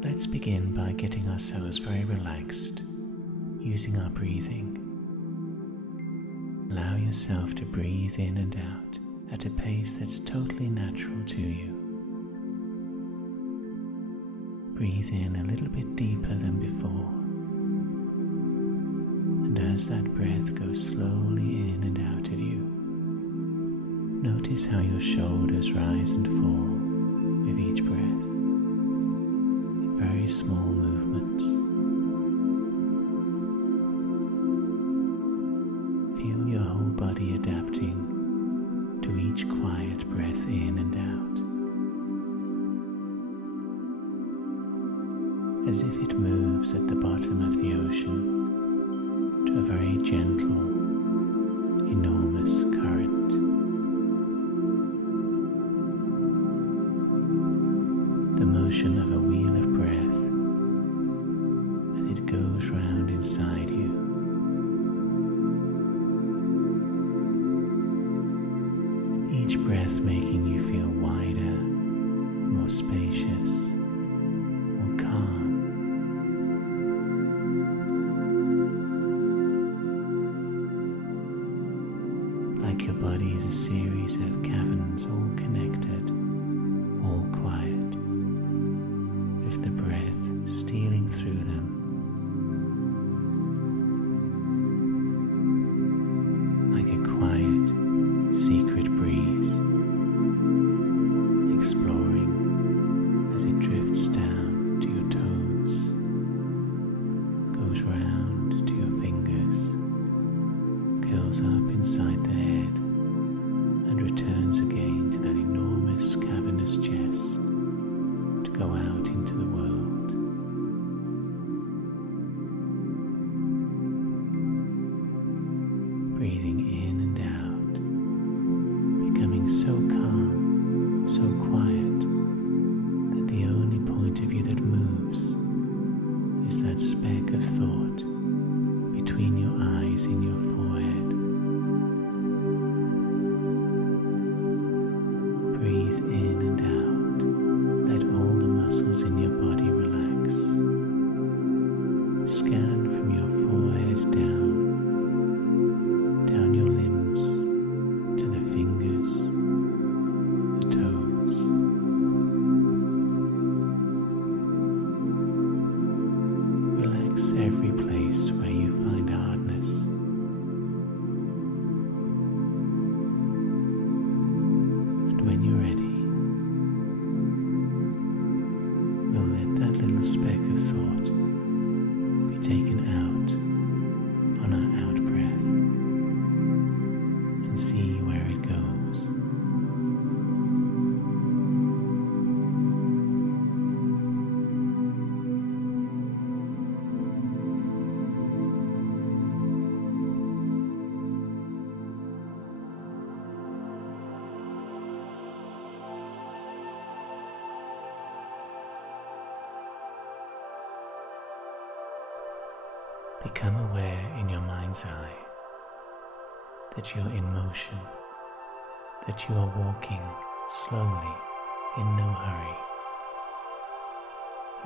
Let's begin by getting ourselves very relaxed, using our breathing. Allow yourself to breathe in and out at a pace that's totally natural to you. Breathe in a little bit deeper than before. And as that breath goes slowly in and out of you, notice how your shoulders rise and fall with each breath. Very small movements. Feel your whole body adapting to each quiet breath in and out, as if it moves at the bottom of the ocean to a very gentle, enormous current. The motion of a wheel of breath as it goes round inside you. Each breath making you feel wider, more spacious, more calm. Like your body is a series of caverns all connected, all quiet, with the breath stealing through them. Like a quiet, secret breeze, exploring as it drifts down to your toes, goes round to your fingers, curls up inside the head, and returns again to that enormous cavernous chest to go out into the world. Breathing in and out, becoming so calm, so quiet, that the only point of view that moves is that speck of thought between your eyes in your forehead. Breathe in and out, let all the muscles in your body relax. Scan from your forehead down your limbs to the fingers, the toes. Relax every place where you find hardness. And when you're ready, we'll let that little speck of thought be taken out on our out breath and see where it goes. Become aware in your mind's eye that you're in motion, that you are walking slowly, in no hurry.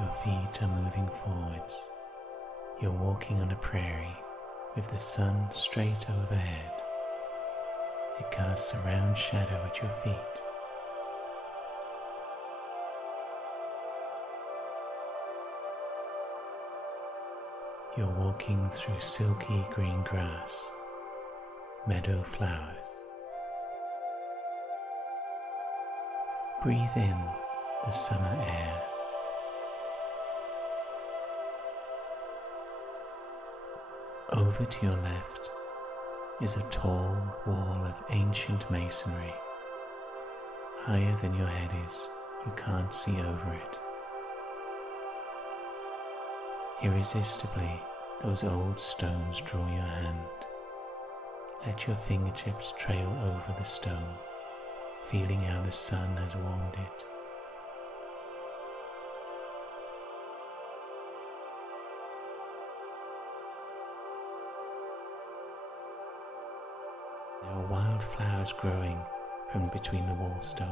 Your feet are moving forwards. You're walking on a prairie with the sun straight overhead. It casts a round shadow at your feet. You're walking through silky green grass, meadow flowers. Breathe in the summer air. Over to your left is a tall wall of ancient masonry. Higher than your head is, you can't see over it. Irresistibly, those old stones draw your hand. Let your fingertips trail over the stone, feeling how the sun has warmed it. There are wildflowers growing from between the wall stones.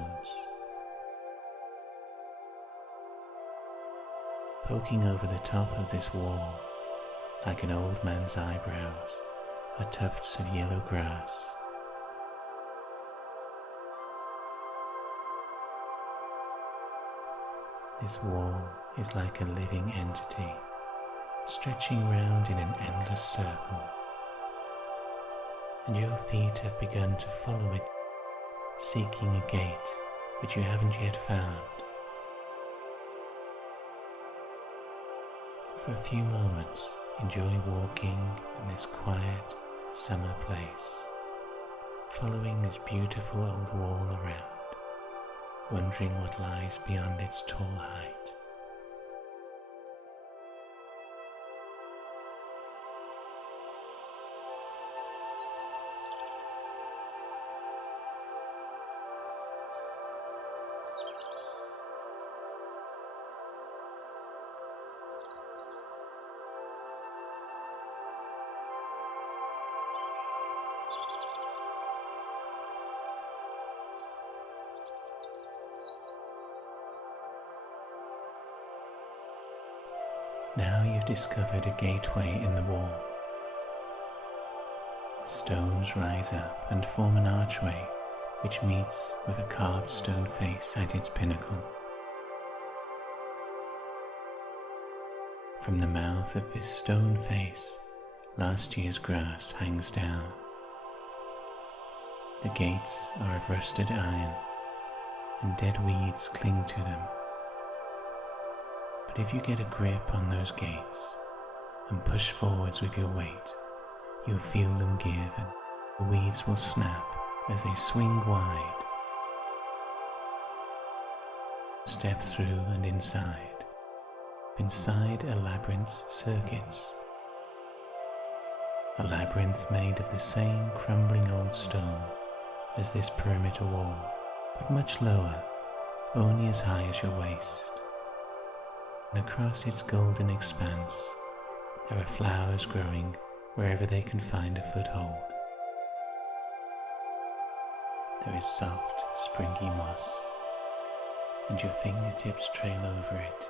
Poking over the top of this wall, like an old man's eyebrows, are tufts of yellow grass. This wall is like a living entity, stretching round in an endless circle, and your feet have begun to follow it, seeking a gate which you haven't yet found. For a few moments, enjoy walking in this quiet summer place, following this beautiful old wall around, wondering what lies beyond its tall height. Now you've discovered a gateway in the wall. The stones rise up and form an archway which meets with a carved stone face at its pinnacle. From the mouth of this stone face, last year's grass hangs down. The gates are of rusted iron, and dead weeds cling to them. But if you get a grip on those gates and push forwards with your weight, you'll feel them give and the weeds will snap as they swing wide. Step through and inside a labyrinth's circuits. A labyrinth made of the same crumbling old stone as this perimeter wall, but much lower, only as high as your waist. And across its golden expanse, there are flowers growing wherever they can find a foothold. There is soft, springy moss, and your fingertips trail over it.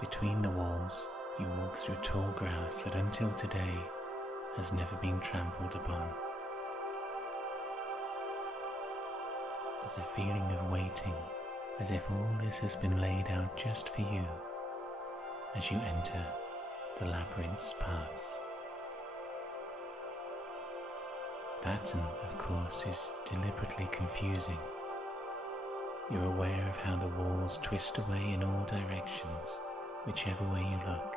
Between the walls, you walk through tall grass that until today has never been trampled upon. There's a feeling of waiting, as if all this has been laid out just for you as you enter the labyrinth's paths. Pattern, of course, is deliberately confusing. You're aware of how the walls twist away in all directions, whichever way you look.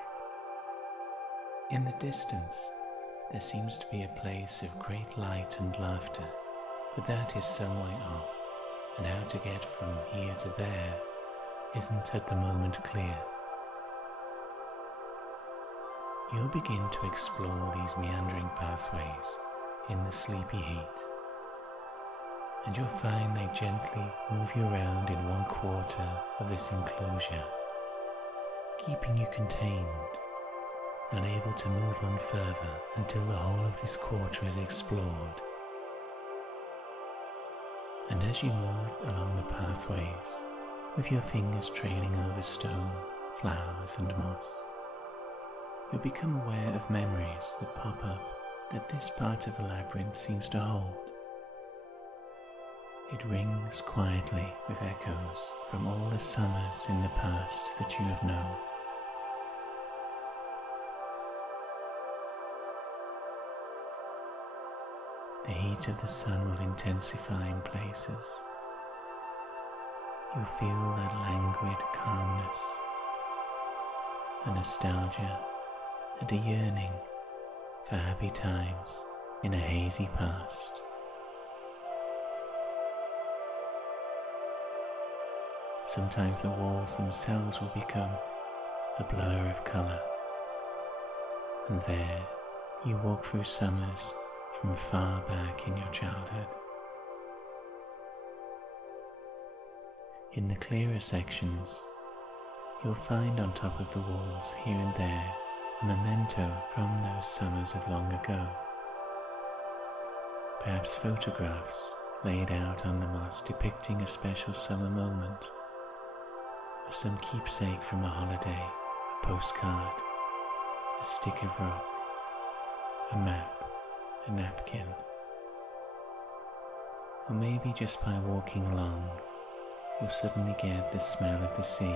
In the distance, there seems to be a place of great light and laughter, but that is some way off, and how to get from here to there isn't at the moment clear. You'll begin to explore these meandering pathways in the sleepy heat, and you'll find they gently move you around in one quarter of this enclosure, keeping you contained, unable to move on further until the whole of this quarter is explored. And as you move along the pathways, with your fingers trailing over stone, flowers and moss, you'll become aware of memories that pop up that this part of the labyrinth seems to hold. It rings quietly with echoes from all the summers in the past that you have known. The heat of the sun will intensify in places. You'll feel that languid calmness, a nostalgia and a yearning for happy times in a hazy past. Sometimes the walls themselves will become a blur of colour, and there you walk through summers from far back in your childhood. In the clearer sections, you'll find on top of the walls here and there a memento from those summers of long ago. Perhaps photographs laid out on the moss depicting a special summer moment, or some keepsake from a holiday, a postcard, a stick of rock, a map, a napkin. Or maybe just by walking along, you'll suddenly get the smell of the sea,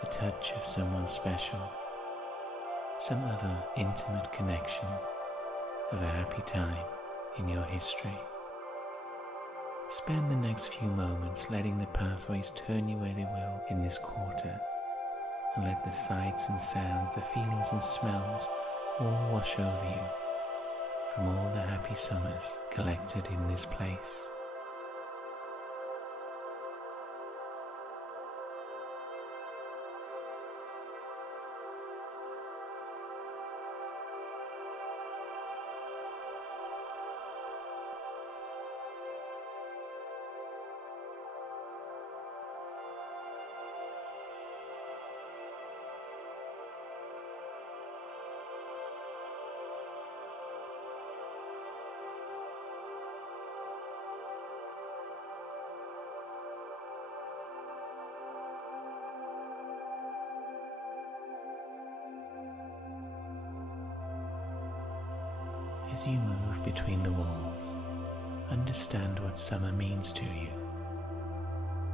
the touch of someone special, some other intimate connection of a happy time in your history. Spend the next few moments letting the pathways turn you where they will in this quarter, and let the sights and sounds, the feelings and smells all wash over you from all the happy summers collected in this place. As you move between the walls, understand what summer means to you,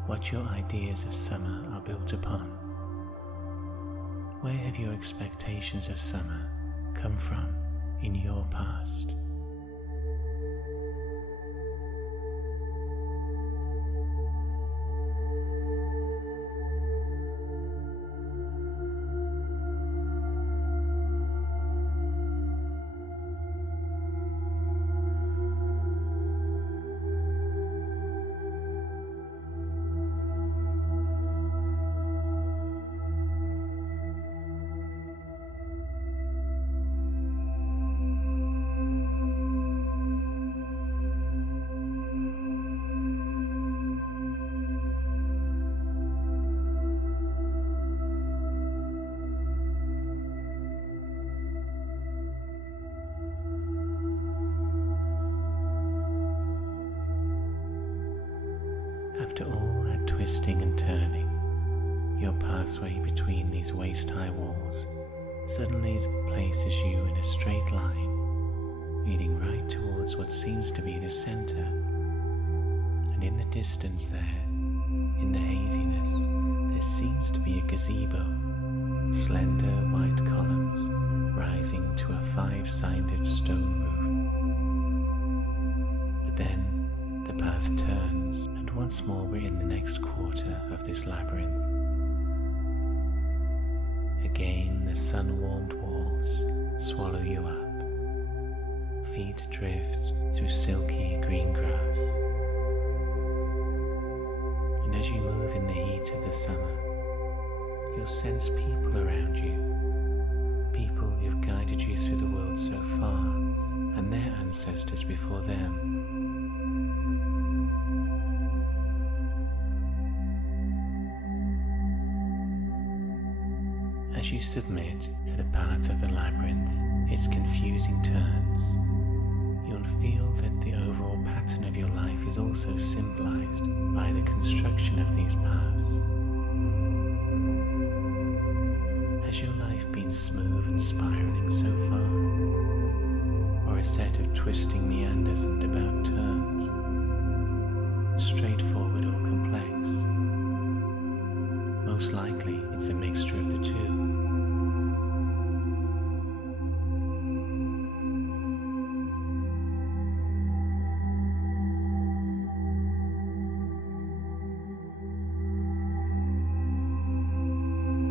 what your ideas of summer are built upon. Where have your expectations of summer come from in your past? After all that twisting and turning, your pathway between these waist-high walls suddenly places you in a straight line, leading right towards what seems to be the center. And in the distance there, in the haziness, there seems to be a gazebo, slender white columns rising to a 5-sided stone roof. But then the path turns, and once more we're in the next quarter of this labyrinth. Again the sun-warmed walls swallow you up. Feet drift through silky green grass. And as you move in the heat of the summer, you'll sense people around you, people who've guided you through the world so far, and their ancestors before them. As you submit to the path of the labyrinth, its confusing turns, you'll feel that the overall pattern of your life is also symbolized by the construction of these paths. Has your life been smooth and spiraling so far, or a set of twisting meanders and about turns? straightforward or complex. Most likely, it's a mixture of the two.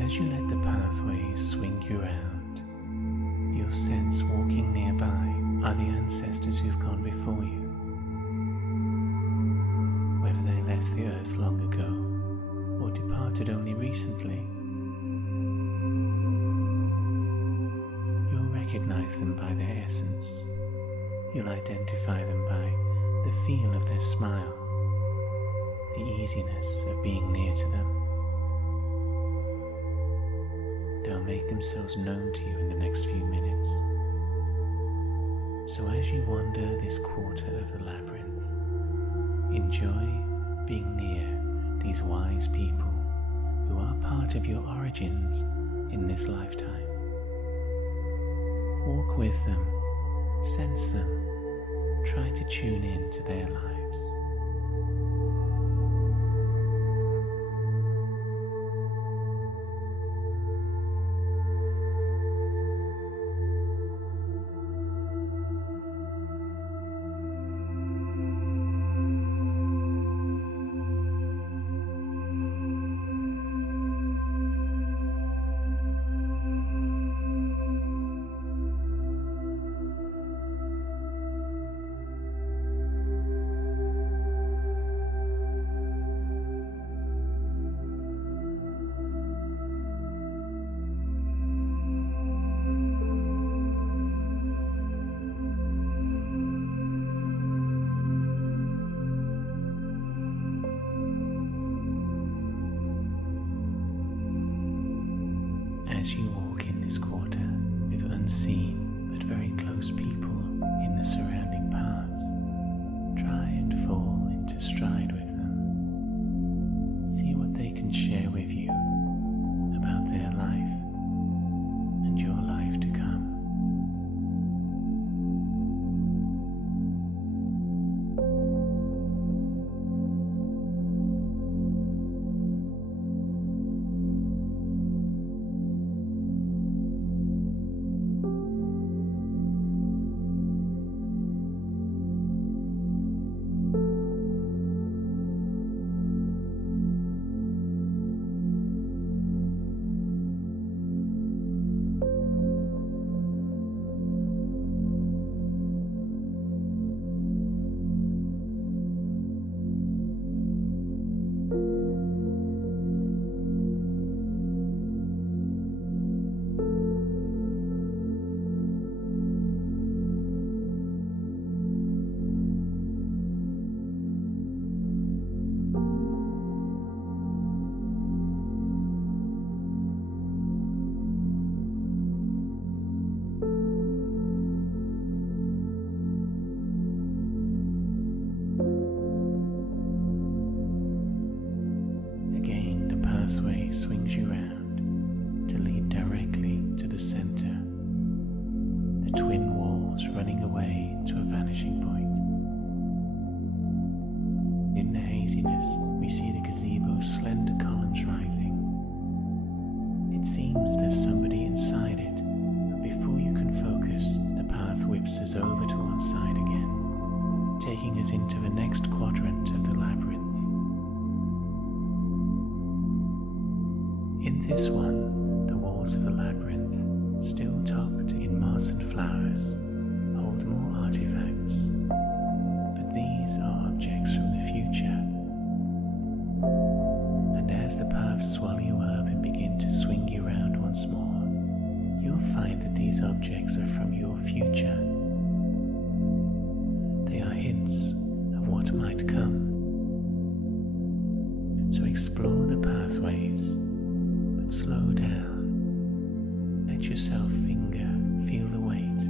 As you let the pathways swing you around, you'll sense walking nearby are the ancestors who've gone before you. Whether they left the earth long ago or departed only recently, you'll recognize them by their essence. You'll identify them by the feel of their smile, the easiness of being near to them. They'll make themselves known to you in the next few minutes. So as you wander this quarter of the labyrinth, enjoy being near these wise people who are part of your origins in this lifetime. Walk with them, sense them, try to tune in to their lives. As you walk in this quarter with unseen but very close people in the surrounding paths, try and fall into stride with them. See what they can share with you about their life and your life to come. Pathway swings you round to lead directly to the center, the twin walls running away to a vanishing point. In the haziness, we see the gazebo's slender columns rising. It seems there's somebody inside it, but before you can focus, the path whips us over to one side again, taking us into the next quadrant of the labyrinth. In this one, the walls of the labyrinth, still topped in moss and flowers, hold more artifacts, but these are objects from the future. And as the paths swallow you up and begin to swing you round once more, you'll find that these objects are from your future. They are hints of what might come. So explore the pathways, but slow down. Let yourself feel the weight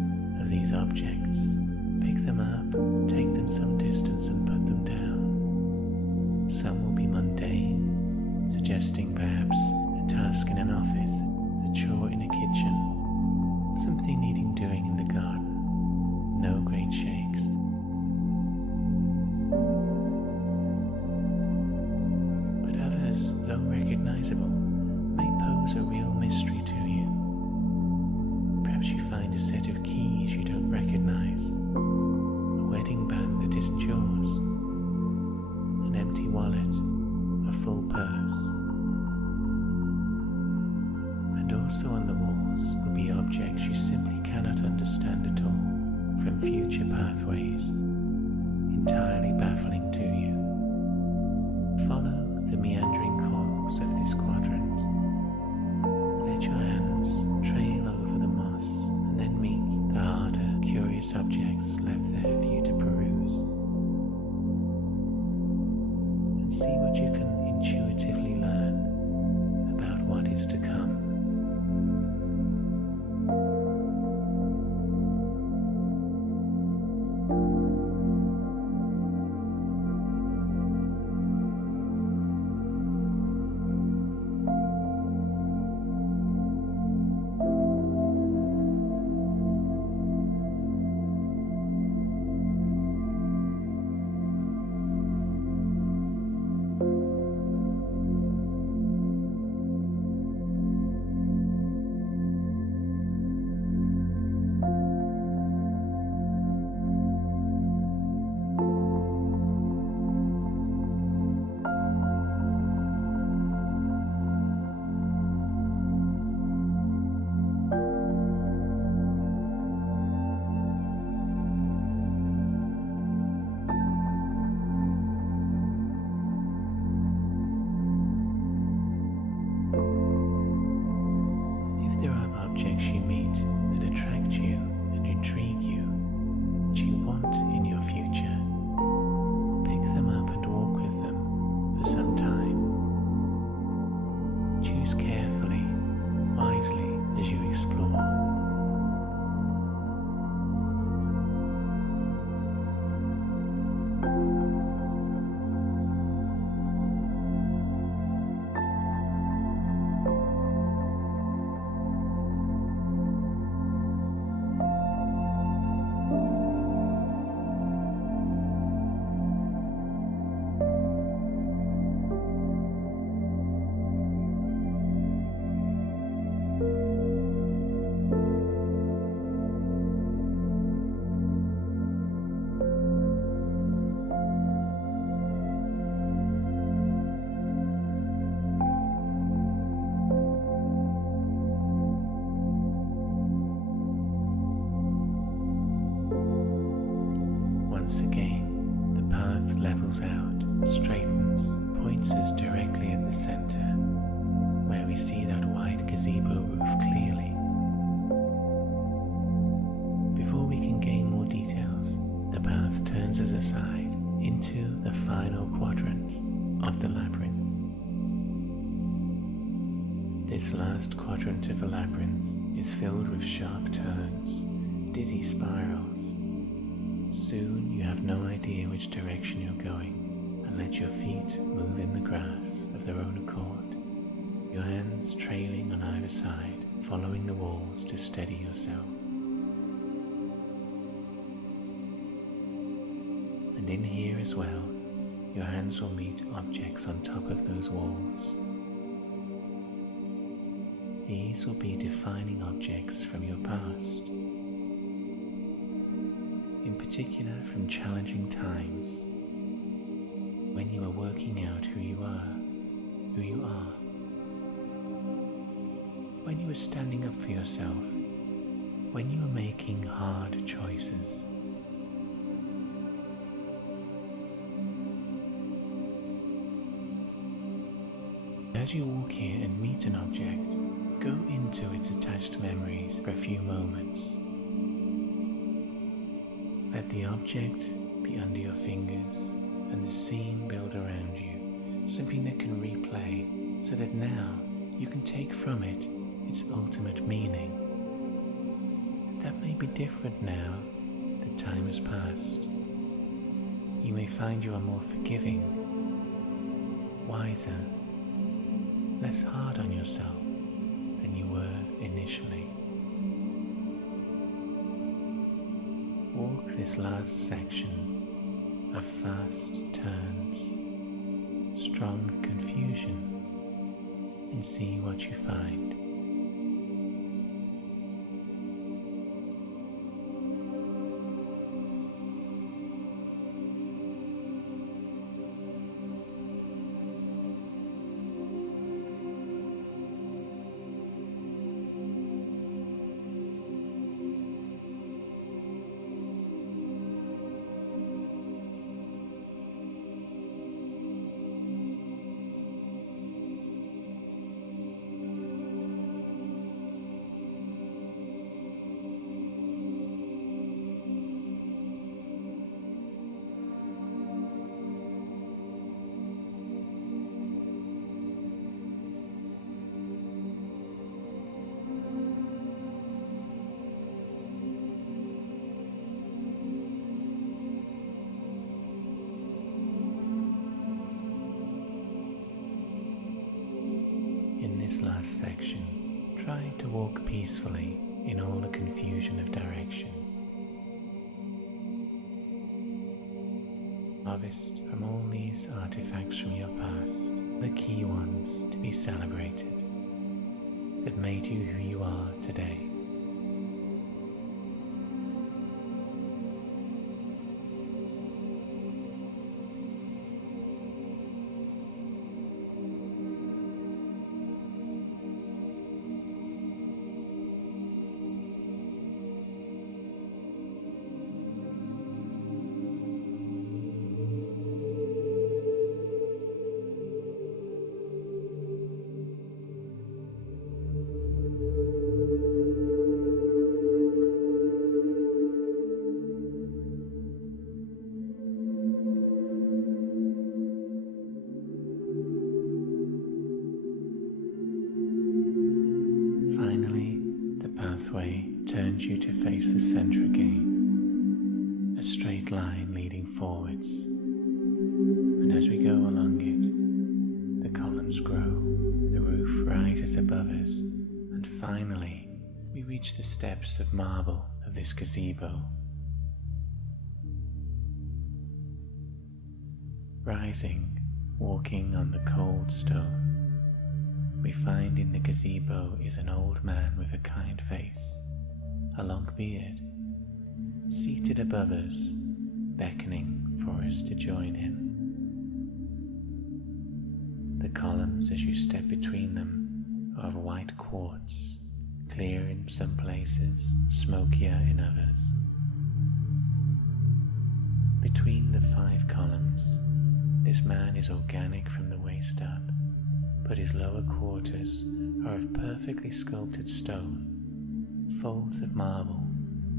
of these objects. Pick them up, take them some distance and put them down. Some will be mundane, suggesting perhaps a task in an office, a chore in a kitchen, something needing doing in the garden. No great shakes. a set of keys you don't recognize, a wedding band that isn't yours, an empty wallet, a full purse. And also on the walls will be objects you simply cannot understand at all, from future pathways, entirely baffling to you. Follow the meandering course of this quadrant. Let your hands trail over the moss and then meet the harder, curious objects left there for you to peruse. And see what you can intuitively learn about what is to come. There are objects you meet that attract you and intrigue you, which you want in your future. Pick them up and walk with them for some time. Choose carefully, wisely as you explore. Once again, the path levels out, straightens, points us directly at the center, where we see that white gazebo roof clearly. Before we can gain more details, the path turns us aside into the final quadrant of the labyrinth. This last quadrant of the labyrinth is filled with sharp turns, dizzy spirals. Soon you have no idea which direction you're going, and let your feet move in the grass of their own accord, your hands trailing on either side, following the walls to steady yourself. And in here as well, your hands will meet objects on top of those walls. These will be defining objects from your past, in particular from challenging times, when you are working out who you are, when you were standing up for yourself, when you were making hard choices. As you walk here and meet an object, go into its attached memories for a few moments. Let the object be under your fingers and the scene build around you, something that can replay, so that now you can take from it its ultimate meaning. That may be different now that time has passed. You may find you are more forgiving, wiser, less hard on yourself than you were initially. Walk this last section of fast turns, strong confusion, and see what you find. walk peacefully in all the confusion of direction. Harvest from all these artifacts from your past, the key ones to be celebrated, that made you who you are today. Finally, the pathway turns you to face the center again, a straight line leading forwards. And as we go along it, the columns grow, the roof rises above us, and finally we reach the steps of marble of this gazebo. Rising, walking on the cold stone, we find in the gazebo is an old man with a kind face, a long beard, seated above us, beckoning for us to join him. The columns, as you step between them, are of white quartz, clear in some places, smokier in others. Between the 5 columns, this man is organic from the waist up, but his lower quarters are of perfectly sculpted stone. Folds of marble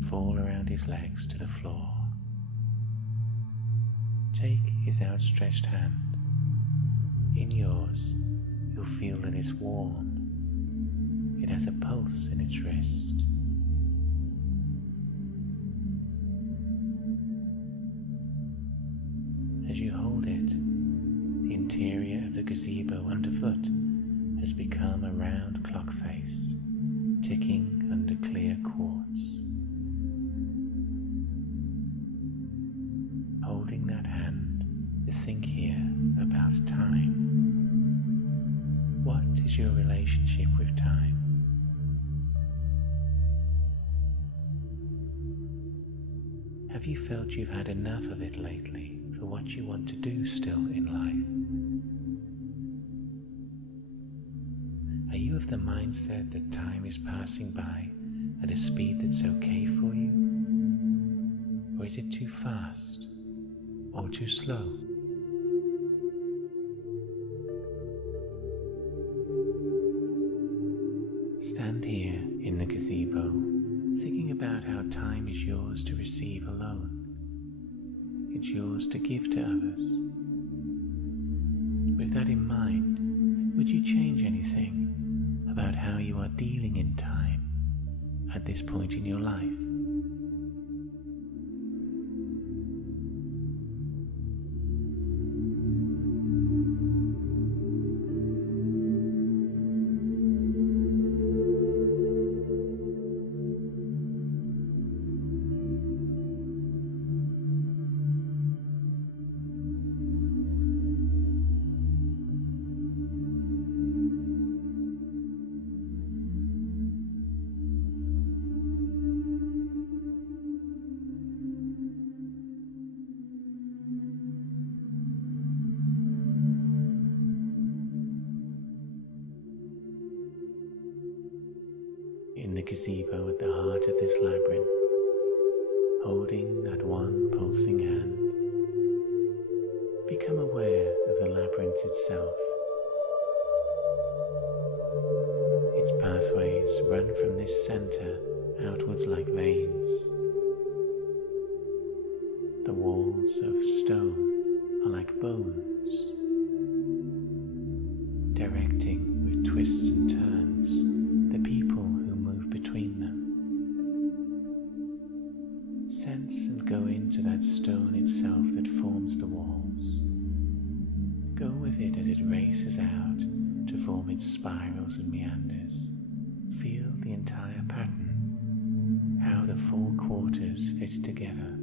fall around his legs to the floor. Take his outstretched hand. In yours, you'll feel that it's warm. It has a pulse in its wrist. As you hold it, the interior of the gazebo underfoot has become a round clock face, ticking under clear quartz. Holding that hand, think here about time. What is your relationship with time? Have you felt you've had enough of it lately for what you want to do still in life? Are you of the mindset that time is passing by at a speed that's okay for you? Or is it too fast or too slow? Stand here in the gazebo, thinking about how time is yours to receive alone. It's yours to give to others. With that in mind, would you change anything about how you are dealing in time at this point in your life? In the gazebo at the heart of this labyrinth, holding that one pulsing hand, become aware of the labyrinth itself. Its pathways run from this center outwards like veins. The walls of stone are like bones, directing with twists and turns the people who move between them. Sense and go into that stone itself that forms the walls. Go with it as it races out to form its spirals and meanders. Feel the the four quarters fit together.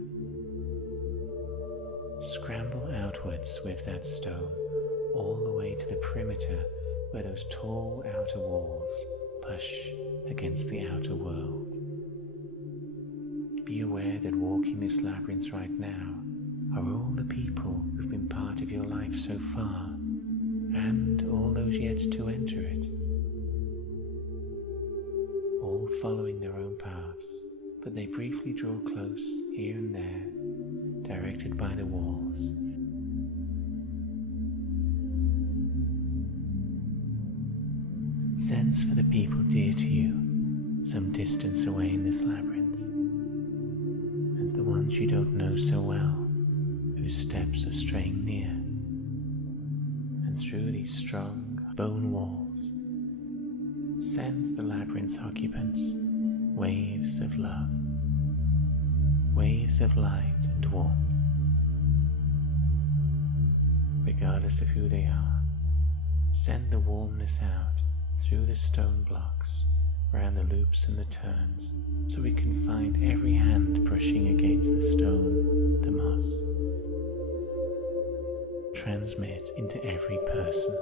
Scramble outwards with that stone all the way to the perimeter where those tall outer walls push against the outer world. Be aware that walking this labyrinth right now are all the people who've been part of your life so far, and all those yet to enter it. All following their own paths, but they briefly draw close here and there, directed by the walls. Sense for the people dear to you, some distance away in this labyrinth, and the ones you don't know so well, whose steps are straying near. And through these strong bone walls, send the labyrinth's occupants waves of love, waves of light and warmth. Regardless of who they are, send the warmness out through the stone blocks, around the loops and the turns, so we can find every hand brushing against the stone, the moss. Transmit into every person.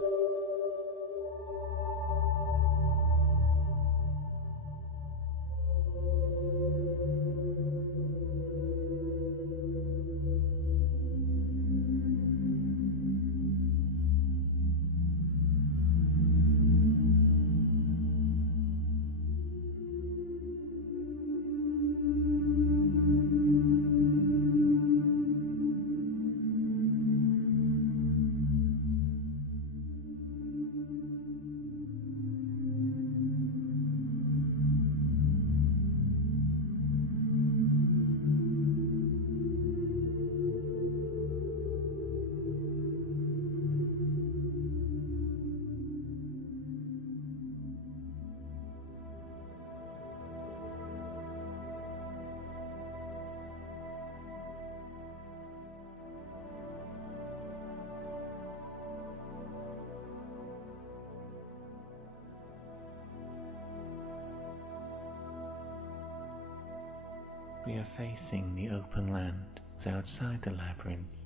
We are facing the open land outside the labyrinth,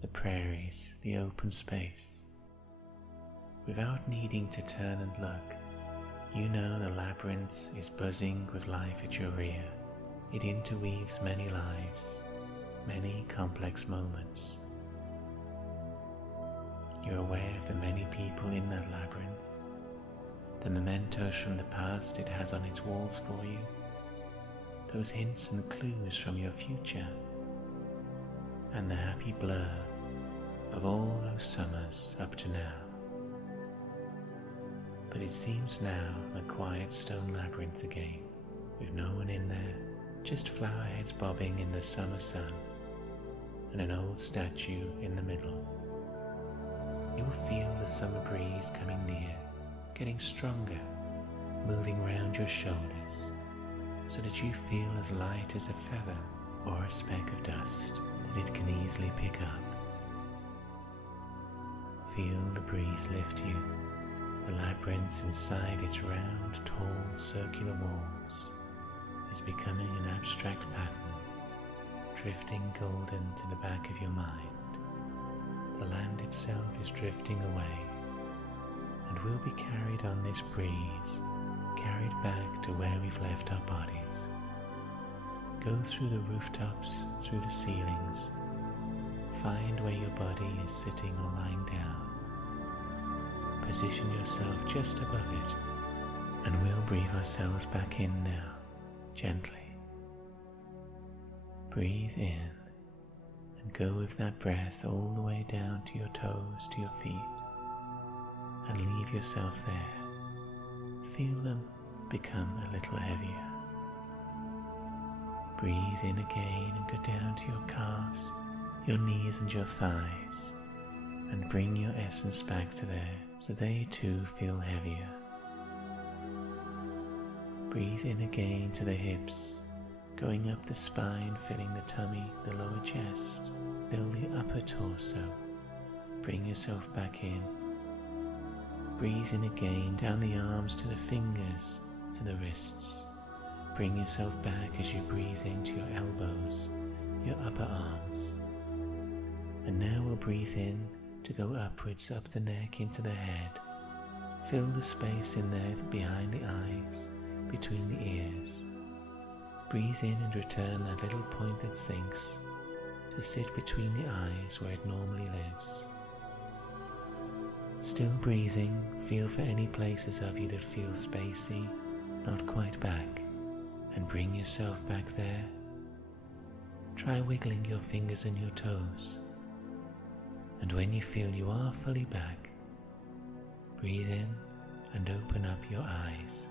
the prairies, the open space. Without needing to turn and look, you know the labyrinth is buzzing with life at your rear. It interweaves many lives, many complex moments. You're aware of the many people in that labyrinth, the mementos from the past it has on its walls for you, those hints and clues from your future, and the happy blur of all those summers up to now. But it seems now a quiet stone labyrinth again, with no one in there, just flower heads bobbing in the summer sun, and an old statue in the middle. You will feel the summer breeze coming near, getting stronger, moving round your shoulders, so that you feel as light as a feather or a speck of dust that it can easily pick up. Feel the breeze lift you. The labyrinth inside its round, tall, circular walls is becoming an abstract pattern, drifting golden to the back of your mind. The land itself is drifting away, and will be carried on this breeze, carried back to where we've left our bodies. Go through the rooftops, through the ceilings. Find where your body is sitting or lying down. Position yourself just above it, and we'll breathe ourselves back in now, gently. Breathe in, and go with that breath all the way down to your toes, to your feet, and leave yourself there. Feel them become a little heavier. Breathe in again and go down to your calves, your knees and your thighs, and bring your essence back to there so they too feel heavier. Breathe in again to the hips, going up the spine, filling the tummy, the lower chest, fill the upper torso. Bring yourself back in. Breathe in again down the arms to the fingers, to the wrists. Bring yourself back as you breathe into your elbows, your upper arms. And now we'll breathe in to go upwards up the neck into the head. Fill the space in there behind the eyes, between the ears. Breathe in and return that little point that sinks to sit between the eyes where it normally lives. Still breathing, feel for any places of you that feel spacey, not quite back, and bring yourself back there. Try wiggling your fingers and your toes. And when you feel you are fully back, breathe in and open up your eyes.